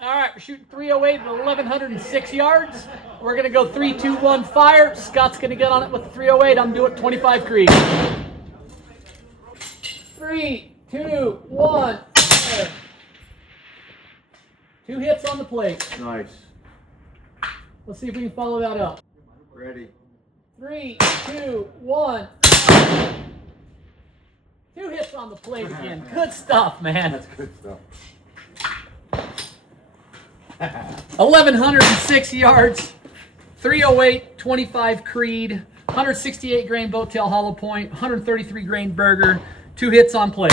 All right, we're shooting 308 at 1,106 yards. We're going to go 3, 2, 1, fire. Scott's going to get on it with the 308. I'm doing 25 Creed. 3, 2, 1, fire. 2 hits on the plate. Nice. Let's see if we can follow that up. Ready. 3, 2, 1. 2 hits on the plate again. Good stuff, man. That's good stuff. 1,106 yards, 308, 25 Creed, 168 grain boat tail hollow point, 133 grain burger, 2 hits on plate.